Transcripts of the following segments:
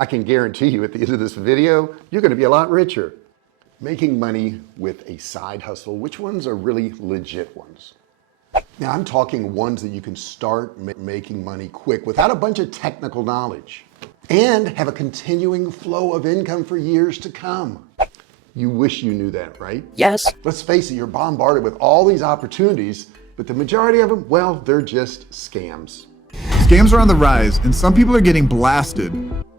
I can guarantee you at the end of this video, you're gonna be a lot richer. Making money with a side hustle, which ones are really legit ones? Now I'm talking ones that you can start making money quick without a bunch of technical knowledge and have a continuing flow of income for years to come. You wish you knew that, right? Yes. Let's face it, you're bombarded with all these opportunities, but the majority of them, well, they're just scams. Scams are on the rise, and some people are getting blasted.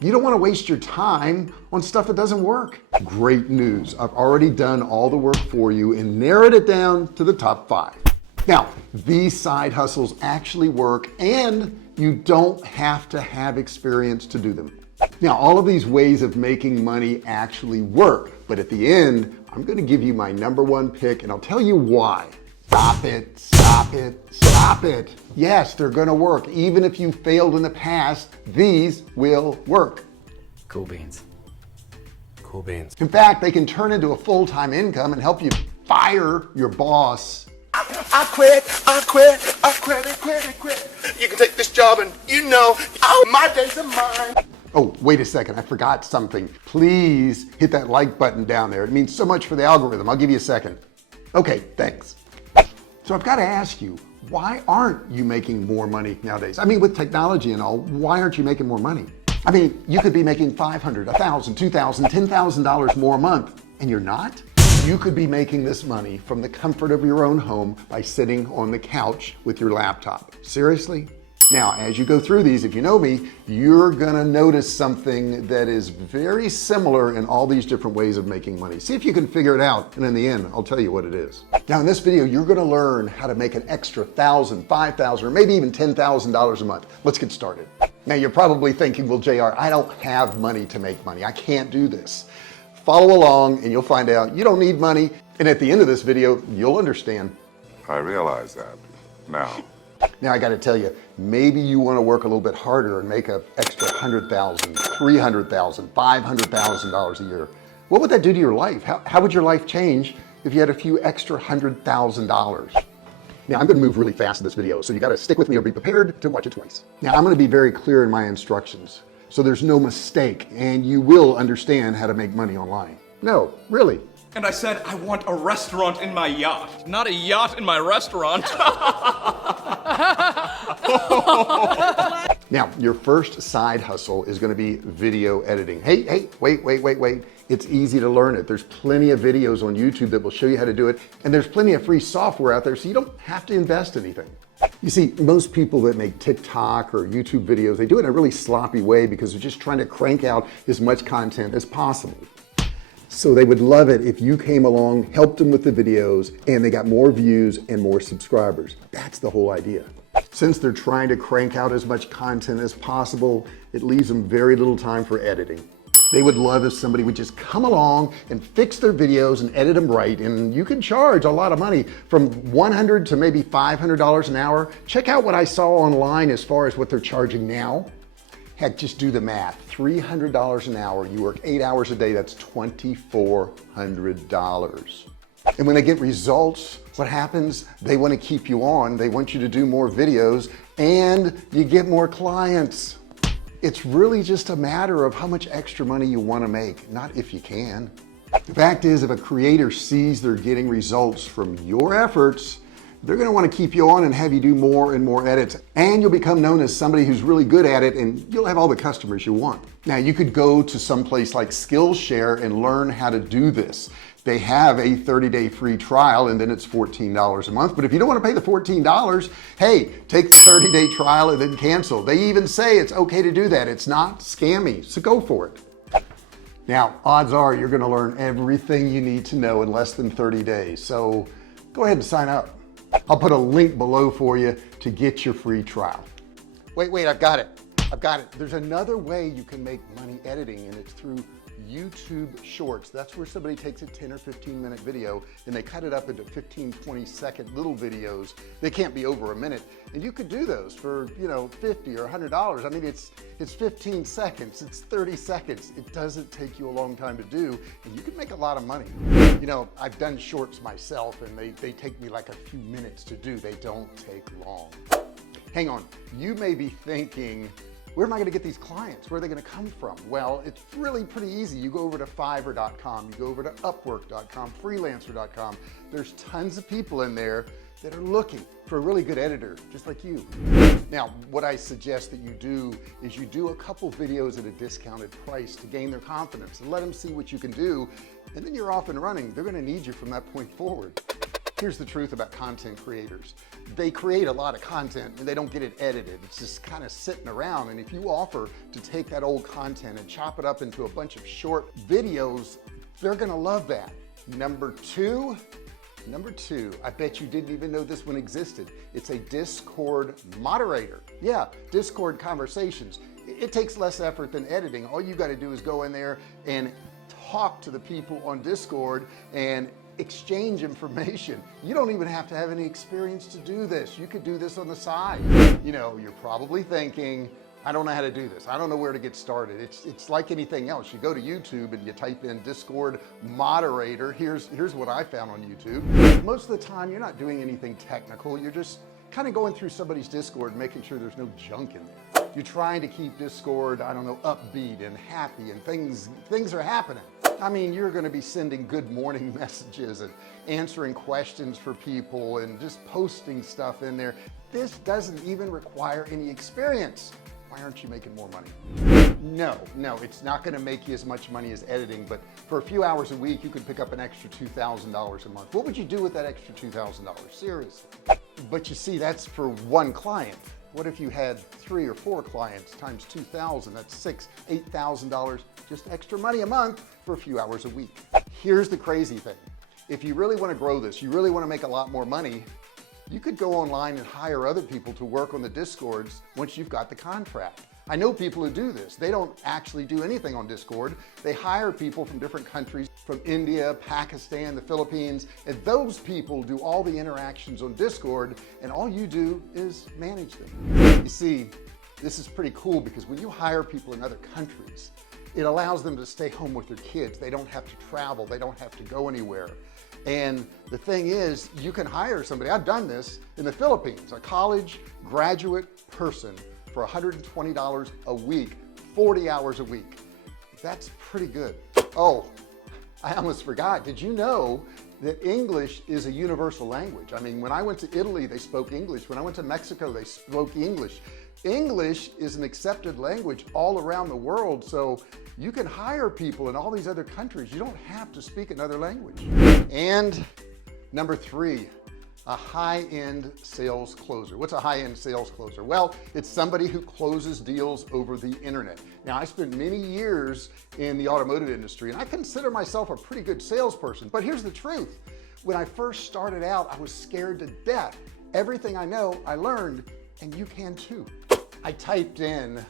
You don't want to waste your time on stuff that doesn't work. Great news. I've already done all the work for you and narrowed it down to the top 5. Now, these side hustles actually work, and you don't have to have experience to do them. Now, all of these ways of making money actually work, but at the end, I'm going to give you my #1 pick, and I'll tell you why. Stop it, stop it, stop it. Yes, they're going to work. Even if you failed in the past, these will work. Cool beans. Cool beans. In fact, they can turn into a full-time income and help you fire your boss. I quit. You can take this job and my days are mine. Oh, wait a second, I forgot something. Please hit that like button down there. It means so much for the algorithm. I'll give you a second. Okay, thanks. So I've got to ask you, why aren't you making more money nowadays? I mean, with technology and all, why aren't you making more money? I mean, you could be making $500, $1,000, $2,000, $10,000 more a month, and you're not? You could be making this money from the comfort of your own home by sitting on the couch with your laptop. Seriously? Now, as you go through these, if you know me, you're gonna notice something that is very similar in all these different ways of making money. See if you can figure it out, and in the end, I'll tell you what it is. Now, in this video, you're gonna learn how to make an extra $1,000, $5,000, or maybe even $10,000 a month. Let's get started. Now, you're probably thinking, well, JR, I don't have money to make money. I can't do this. Follow along, and you'll find out you don't need money, and at the end of this video, you'll understand. I realize that now. Now I got to tell you, maybe you want to work a little bit harder and make an extra $100,000, $300,000, $500,000 a year. What would that do to your life? How would your life change if you had a few extra $100,000? Now I'm going to move really fast in this video, so you got to stick with me or be prepared to watch it twice. Now I'm going to be very clear in my instructions, so there's no mistake, and you will understand how to make money online. No, really. And I said, I want a restaurant in my yacht, not a yacht in my restaurant. Now, your first side hustle is going to be video editing. Hey, wait. It's easy to learn it. There's plenty of videos on YouTube that will show you how to do it, and there's plenty of free software out there, so you don't have to invest anything. You see, most people that make TikTok or YouTube videos, they do it in a really sloppy way because they're just trying to crank out as much content as possible. So they would love it if you came along, helped them with the videos, and they got more views and more subscribers. That's the whole idea. Since they're trying to crank out as much content as possible, it leaves them very little time for editing. They would love if somebody would just come along and fix their videos and edit them right, and you can charge a lot of money, from $100 to maybe $500 an hour. Check out what I saw online as far as what they're charging now. Heck, just do the math. $300 an hour, you work 8 hours a day, that's $2,400. And when they get results, what happens? They want to keep you on, they want you to do more videos, and you get more clients. It's really just a matter of how much extra money you want to make, not if you can. The fact is, if a creator sees they're getting results from your efforts, they're going to want to keep you on and have you do more and more edits, and you'll become known as somebody who's really good at it, and you'll have all the customers you want. Now, you could go to some place like Skillshare and learn how to do this. They have a 30-day free trial, and then it's $14 a month. But if you don't want to pay the $14, hey, take the 30-day trial and then cancel. They even say it's okay to do that. It's not scammy, so go for it. Now, odds are you're going to learn everything you need to know in less than 30 days. So go ahead and sign up. I'll put a link below for you to get your free trial. Wait, I've got it. There's another way you can make money editing, and it's through YouTube Shorts. That's where somebody takes a 10 or 15 minute video and they cut it up into 15, 20-second little videos. They can't be over a minute. And you could do those for, $50 or $100. I mean, it's 15 seconds, it's 30 seconds. It doesn't take you a long time to do, and you can make a lot of money. I've done shorts myself, and they take me like a few minutes to do. They don't take long. Hang on, you may be thinking, where am I gonna get these clients? Where are they gonna come from? Well, it's really pretty easy. You go over to Fiverr.com, you go over to Upwork.com, Freelancer.com. There's tons of people in there that are looking for a really good editor, just like you. Now, what I suggest that you do is you do a couple videos at a discounted price to gain their confidence and let them see what you can do, and then you're off and running. They're gonna need you from that point forward. Here's the truth about content creators. They create a lot of content and they don't get it edited. It's just kind of sitting around. And if you offer to take that old content and chop it up into a bunch of short videos, they're gonna love that. Number two, I bet you didn't even know this one existed. It's a Discord moderator. Yeah, Discord conversations. It takes less effort than editing. All you gotta do is go in there and talk to the people on Discord and exchange information. You don't even have to have any experience to do this. You could do this on the side. You know, you're probably thinking, I don't know how to do this. I don't know where to get started. It's like anything else. You go to YouTube and you type in Discord moderator. Here's what I found on YouTube. Most of the time, you're not doing anything technical. You're just kind of going through somebody's Discord, making sure there's no junk in there. You're trying to keep Discord, I don't know, upbeat and happy, and things are happening. I mean, you're gonna be sending good morning messages and answering questions for people and just posting stuff in there. This doesn't even require any experience. Why aren't you making more money? No, it's not gonna make you as much money as editing, but for a few hours a week, you could pick up an extra $2,000 a month. What would you do with that extra $2,000? Seriously. But you see, that's for one client. What if you had 3 or 4 clients times 2,000? That's $6,000, $8,000, just extra money a month for a few hours a week. Here's the crazy thing. If you really want to grow this, you really want to make a lot more money, you could go online and hire other people to work on the Discords once you've got the contract. I know people who do this. They don't actually do anything on Discord. They hire people from different countries, from India, Pakistan, the Philippines, and those people do all the interactions on Discord, and all you do is manage them. You see, this is pretty cool because when you hire people in other countries, it allows them to stay home with their kids. They don't have to travel. They don't have to go anywhere. And the thing is, you can hire somebody. I've done this in the Philippines, a college graduate person for $120 a week, 40 hours a week. That's pretty good. Oh, I almost forgot. Did you know that English is a universal language? I mean, when I went to Italy, they spoke English. When I went to Mexico, they spoke English. English is an accepted language all around the world, so you can hire people in all these other countries. You don't have to speak another language. And number 3, a high-end sales closer. What's a high-end sales closer? Well, it's somebody who closes deals over the internet. Now, I spent many years in the automotive industry, and I consider myself a pretty good salesperson, but here's the truth. When I first started out, I was scared to death. Everything I know, I learned, and you can too. I typed in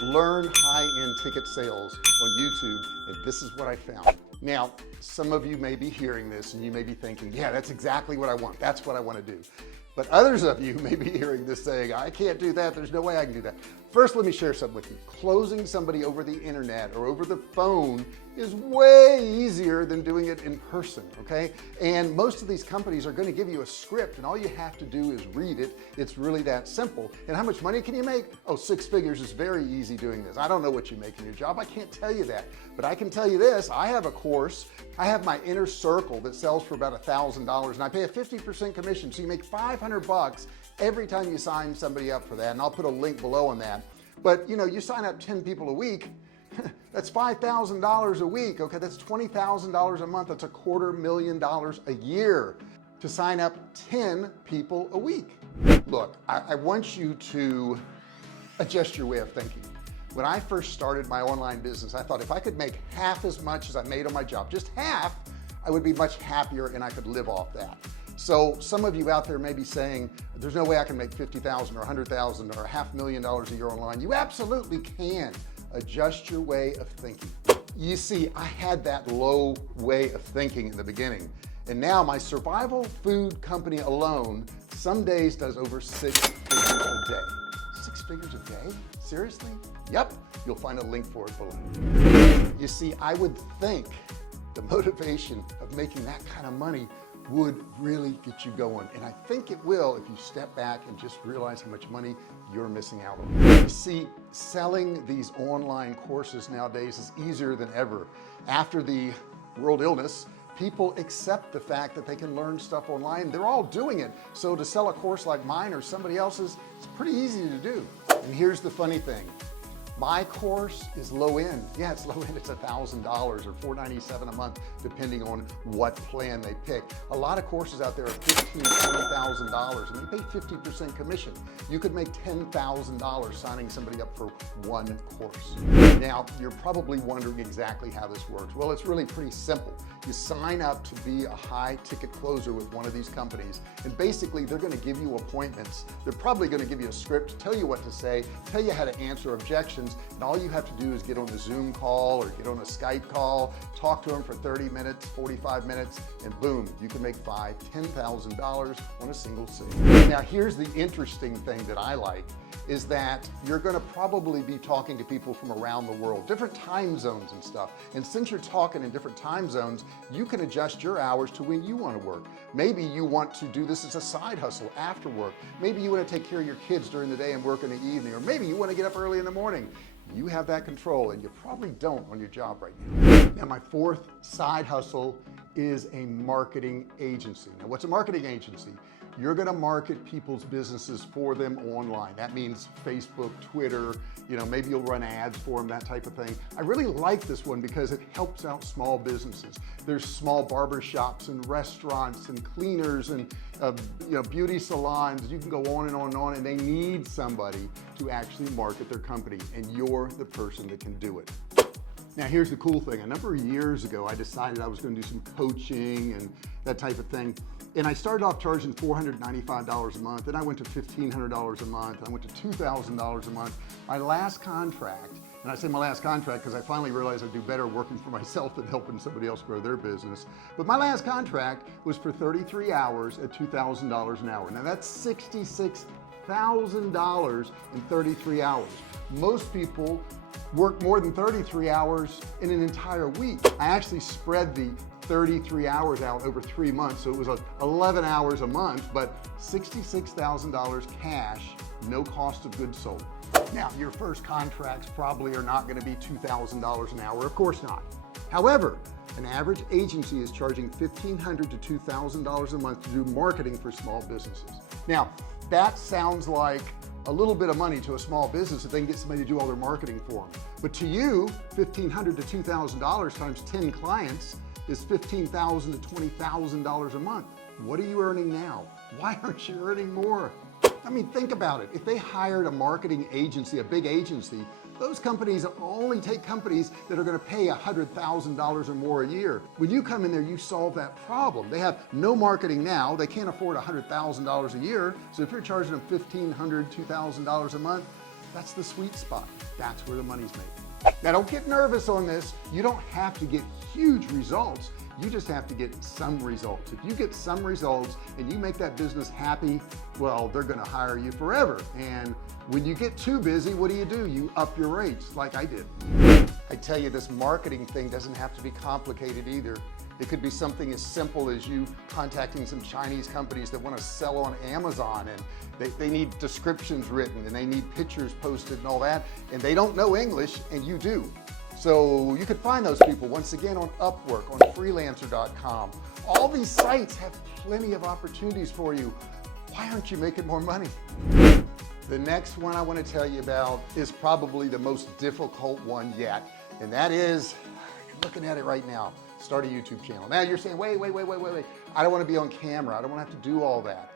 learn high-end ticket sales on YouTube, and this is what I found. Now, some of you may be hearing this and you may be thinking, yeah, that's exactly what I want. That's what I want to do. But others of you may be hearing this saying, I can't do that. There's no way I can do that. First, let me share something with you. Closing somebody over the internet or over the phone is way easier than doing it in person, okay? And most of these companies are going to give you a script, and all you have to do is read it. It's really that simple. And how much money can you make? Oh, 6 figures is very easy doing this. I don't know what you make in your job. I can't tell you that. But I can tell you this. I have a course. I have my inner circle that sells for about $1,000, and I pay a 50% commission. So you make $500 every time you sign somebody up for that. And I'll put a link below on that. But you know, you sign up 10 people a week, that's $5,000 a week, okay? That's $20,000 a month. That's $250,000 a year to sign up 10 people a week. Look, I want you to adjust your way of thinking. When I first started my online business, I thought if I could make half as much as I made on my job, just half, I would be much happier and I could live off that. So some of you out there may be saying, there's no way I can make $50,000 or $100,000 or $500,000 a year online. You absolutely can. Adjust your way of thinking. You see, I had that low way of thinking in the beginning. And now my survival food company alone, some days does over 6 figures a day. 6 figures a day? Seriously? Yep, you'll find a link for it below. You see, I would think the motivation of making that kind of money would really get you going. And I think it will if you step back and just realize how much money you're missing out on. You see, selling these online courses nowadays is easier than ever. After the world illness, people accept the fact that they can learn stuff online. They're all doing it. So to sell a course like mine or somebody else's, it's pretty easy to do. And here's the funny thing. My course is low end. Yeah, it's low end. It's $1,000 or $497 a month, depending on what plan they pick. A lot of courses out there are $15,000, $20,000, and they pay 50% commission. You could make $10,000 signing somebody up for one course. Now, you're probably wondering exactly how this works. Well, it's really pretty simple. You sign up to be a high ticket closer with one of these companies, and basically they're going to give you appointments. They're probably going to give you a script, tell you what to say, tell you how to answer objections, and all you have to do is get on a Zoom call or get on a Skype call, talk to them for 30 minutes, 45 minutes, and boom, you can make $5,000, $10,000 on a single sale. Now, here's the interesting thing that I like is that you're going to probably be talking to people from around the world, different time zones and stuff. And since you're talking in different time zones, you can adjust your hours to when you want to work. Maybe you want to do this as a side hustle after work. Maybe you want to take care of your kids during the day and work in the evening, or maybe you want to get up early in the morning. You have that control, and you probably don't on your job right now. Now, my fourth side hustle is a marketing agency. Now, what's a marketing agency? You're going to market people's businesses for them online. That means Facebook, Twitter, maybe you'll run ads for them, that type of thing. I really like this one because it helps out small businesses. There's small barber shops and restaurants and cleaners and beauty salons. You can go on and on and on, and they need somebody to actually market their company, and you're the person that can do it. Now, here's the cool thing. A number of years ago, I decided I was going to do some coaching and that type of thing. And I started off charging $495 a month, then I went to $1,500 a month, I went to $2,000 a month. My last contract, and I say my last contract because I finally realized I do better working for myself than helping somebody else grow their business. But my last contract was for 33 hours at $2,000 an hour. Now that's $66,000 in 33 hours. Most people work more than 33 hours in an entire week. I actually spread the 33 hours out over 3 months, so it was 11 hours a month, but $66,000 cash, no cost of goods sold. Now, your first contracts probably are not going to be $2,000 an hour, of course not. However, an average agency is charging $1,500 to $2,000 a month to do marketing for small businesses. Now, that sounds like a little bit of money to a small business if they can get somebody to do all their marketing for them. But to you, $1,500 to $2,000 times 10 clients is $15,000 to $20,000 a month. What are you earning now? Why aren't you earning more? I mean, think about it. If they hired a marketing agency, a big agency, those companies only take companies that are going to pay $100,000 or more a year. When you come in there, you solve that problem. They have no marketing now. They can't afford $100,000 a year. So if you're charging them $1,500, $2,000 a month, that's the sweet spot. That's where the money's made. Now, don't get nervous on this. You don't have to get huge results. You just have to get some results. If you get some results and you make that business happy, well, they're going to hire you forever. And when you get too busy, what do? You up your rates like I did. I tell you, this marketing thing doesn't have to be complicated either. It could be something as simple as you contacting some Chinese companies that want to sell on Amazon, and they need descriptions written and they need pictures posted and all that, and they don't know English and you do. So you could find those people once again on Upwork, on freelancer.com. All these sites have plenty of opportunities for you. Why aren't you making more money? The next one I want to tell you about is probably the most difficult one yet, and that is, you're looking at it right now, start a YouTube channel. Now you're saying, wait. I don't want to be on camera. I don't want to have to do all that.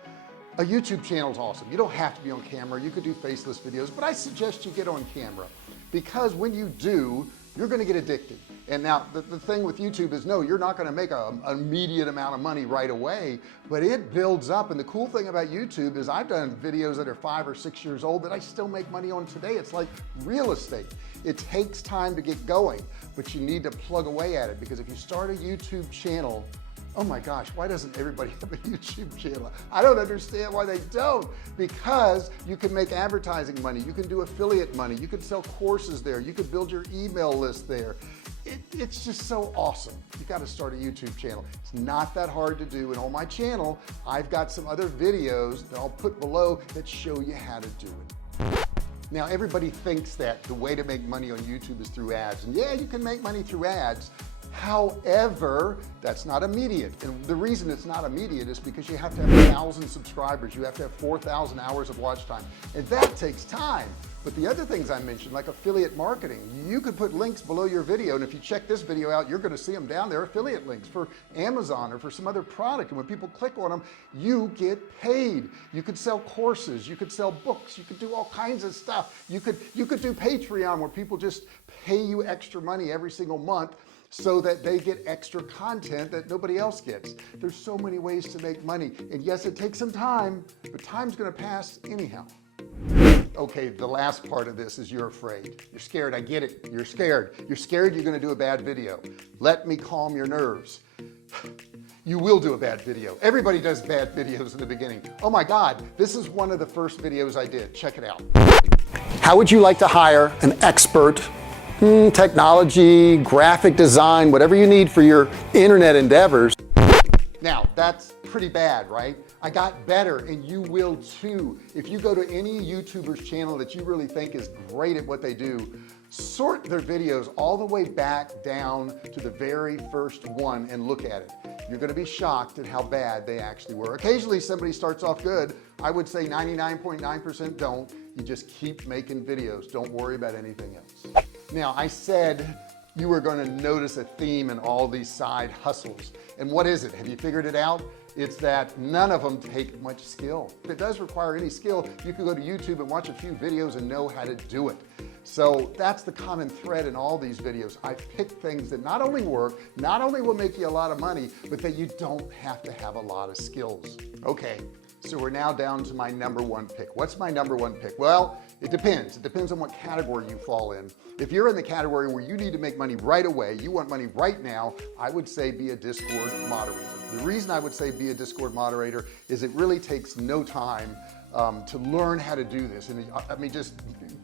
A YouTube channel is awesome. You don't have to be on camera. You could do faceless videos, but I suggest you get on camera, because when you do, you're going to get addicted. And now the thing with YouTube is, no, you're not going to make an immediate amount of money right away, but it builds up. And the cool thing about YouTube is I've done videos that are 5 or 6 years old that I still make money on today. It's like real estate. It takes time to get going, but you need to plug away at it, because if you start a YouTube channel, oh my gosh, why doesn't everybody have a YouTube channel? I don't understand why they don't, because you can make advertising money, you can do affiliate money, you can sell courses there, you can build your email list there. It's just so awesome. You got to start a YouTube channel. It's not that hard to do, and on my channel, I've got some other videos that I'll put below that show you how to do it. Now, everybody thinks that the way to make money on YouTube is through ads. And yeah, you can make money through ads. However, that's not immediate. And the reason it's not immediate is because you have to have 1,000 subscribers. You have to have 4,000 hours of watch time. And that takes time. But the other things I mentioned, like affiliate marketing, you could put links below your video. And if you check this video out, you're going to see them down there, affiliate links for Amazon or for some other product. And when people click on them, you get paid. You could sell courses, you could sell books, you could do all kinds of stuff. You could do Patreon where people just pay you extra money every single month so that they get extra content that nobody else gets. There's so many ways to make money. And yes, it takes some time, but time's going to pass anyhow. Okay, the last part of this is you're afraid. You're scared. I get it. You're scared. You're scared you're going to do a bad video. Let me calm your nerves. You will do a bad video. Everybody does bad videos in the beginning. Oh my God, this is one of the first videos I did. Check it out. How would you like to hire an expert technology, graphic design, whatever you need for your internet endeavors? Now, that's pretty bad, right? I got better, and you will too. If you go to any YouTuber's channel that you really think is great at what they do, sort their videos all the way back down to the very first one and look at it. You're going to be shocked at how bad they actually were. Occasionally somebody starts off good. I would say 99.9% don't. You just keep making videos. Don't worry about anything else. Now, I said you were going to notice a theme in all these side hustles. And what is it? Have you figured it out? It's that none of them take much skill. If it does require any skill, you can go to YouTube and watch a few videos and know how to do it. So that's the common thread in all these videos. I pick things that not only work, not only will make you a lot of money, but that you don't have to have a lot of skills. Okay, so we're now down to my number one pick. What's my number one pick? Well, it depends. It depends on what category you fall in. If you're in the category where you need to make money right away, you want money right now, I would say be a Discord moderator. The reason I would say be a Discord moderator is it really takes no time to learn how to do this. And I mean, just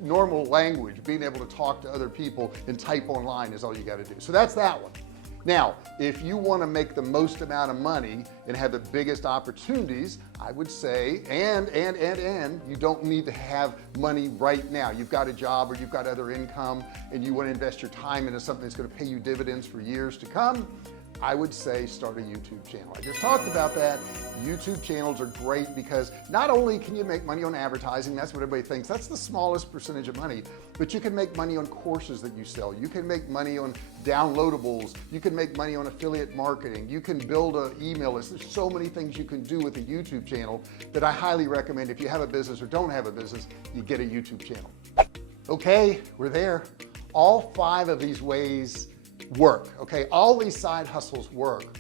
normal language, being able to talk to other people and type online is all you got to do. So that's that one. Now, if you want to make the most amount of money and have the biggest opportunities, I would say, and you don't need to have money right now. You've got a job or you've got other income and you want to invest your time into something that's going to pay you dividends for years to come, I would say start a YouTube channel. I just talked about that. YouTube channels are great because not only can you make money on advertising, that's what everybody thinks, that's the smallest percentage of money, but you can make money on courses that you sell. You can make money on downloadables. You can make money on affiliate marketing. You can build an email list. There's so many things you can do with a YouTube channel that I highly recommend. If you have a business or don't have a business, you get a YouTube channel. Okay, we're there. All 5 of these ways work. Okay, all these side hustles work.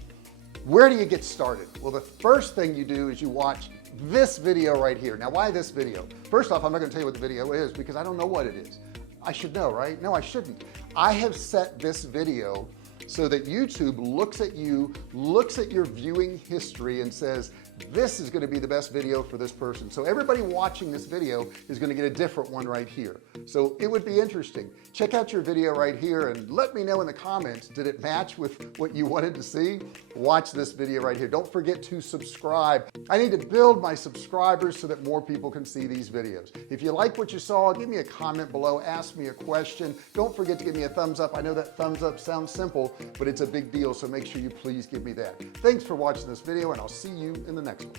Where do you get started? Well, the first thing you do is you watch this video right here. Now, why this video? First off, I'm not going to tell you what the video is because I don't know what it is. I should know, right? No, I shouldn't. I have set this video so that YouTube looks at you, looks at your viewing history and says, this is going to be the best video for this person. So everybody watching this video is going to get a different one right here. So it would be interesting. Check out your video right here and let me know in the comments, did it match with what you wanted to see? Watch this video right here. Don't forget to subscribe. I need to build my subscribers so that more people can see these videos. If you like what you saw, give me a comment below, ask me a question. Don't forget to give me a thumbs up. I know that thumbs up sounds simple, but it's a big deal. So make sure you please give me that. Thanks for watching this video and I'll see you in the next one.